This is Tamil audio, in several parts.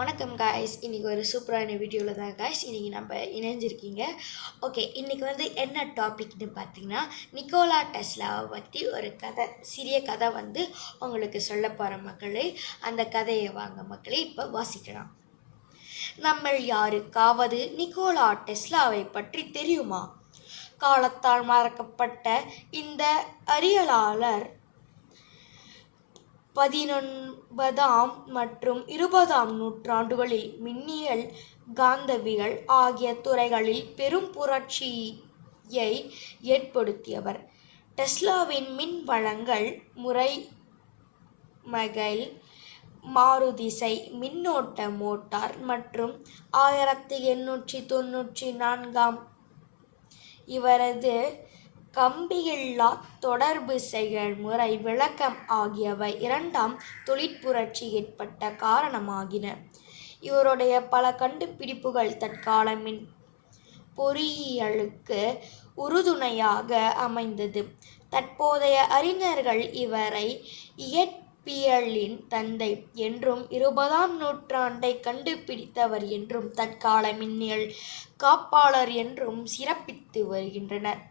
வணக்கம் காய்ஸ். இன்றைக்கி ஒரு சூப்பரான வீடியோவில் தான் காய்ஸ் இன்றைக்கி நம்ம இணைஞ்சிருக்கீங்க. ஓகே, இன்றைக்கி என்ன டாபிக்னு பார்த்தீங்கன்னா, நிக்கோலா டெஸ்லாவை பற்றி ஒரு சிறிய கதை உங்களுக்கு சொல்ல போகிற மக்களே. அந்த கதையை வாங்க மக்களே இப்போ வாசிக்கலாம். நம்ம யாருக்காவது நிக்கோலா டெஸ்லாவை பற்றி தெரியுமா? காலத்தால் மறக்கப்பட்ட இந்த அறிவியலாளர் 19ஆம் மற்றும் 20ஆம் நூற்றாண்டுகளில் மின்னியல், காந்தவியல் ஆகிய துறைகளில் பெரும் புரட்சியை ஏற்படுத்தியவர். டெஸ்லாவின் மின் வழங்கல் முறைமைகள், மாறுதிசை மின்னோட்ட மோட்டார் மற்றும் 1894ஆம் இவரது கம்பியில்லா தொடர்பு செயல்முறை விளக்கம் ஆகியவை இரண்டாம் தொழிற்புரட்சி ஏற்பட்ட காரணமாகின. இவருடைய பல கண்டுபிடிப்புகள் தற்கால மின் பொறியியலுக்கு உறுதுணையாக அமைந்தது. தற்போதைய அறிஞர்கள் இவரை இயற்பியலின் தந்தை என்றும் 20ஆம் நூற்றாண்டை கண்டுபிடித்தவர் என்றும் தற்கால மின்னியல் காப்பாளர் என்றும் சிறப்பித்து வருகின்றனர்.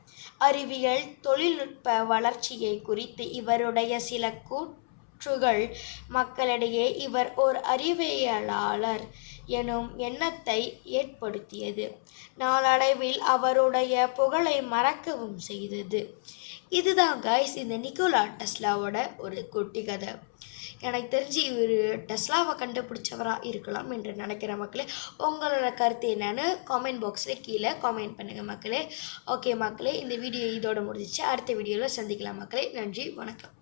அறிவியல் தொழில்நுட்ப வளர்ச்சியை குறித்து இவருடைய சில கூற்றுகள் மக்களிடையே இவர் ஓர் அறிவியலாளர் எனும் எண்ணத்தை ஏற்படுத்தியது. நாளடைவில் அவருடைய புகழை மறக்கவும் செய்தது. இதுதான் காய்ஸ் இந்த நிக்கோலா டெஸ்லாவோட ஒரு குட்டி கதை. எனக்கு தெரிஞ்சு இவர் டெஸ்லாவை கண்டுபிடிச்சவராக இருக்கலாம் என்று நினைக்கிற மக்களே. உங்களோட கருத்து என்னன்னு காமெண்ட் பாக்ஸில் கீழே காமெண்ட் பண்ணுங்கள் மக்களே. ஓகே மக்களே, இந்த வீடியோ இதோட முடிஞ்சிச்சு. அடுத்த வீடியோவில் சந்திக்கலாம் மக்களே. நன்றி, வணக்கம்.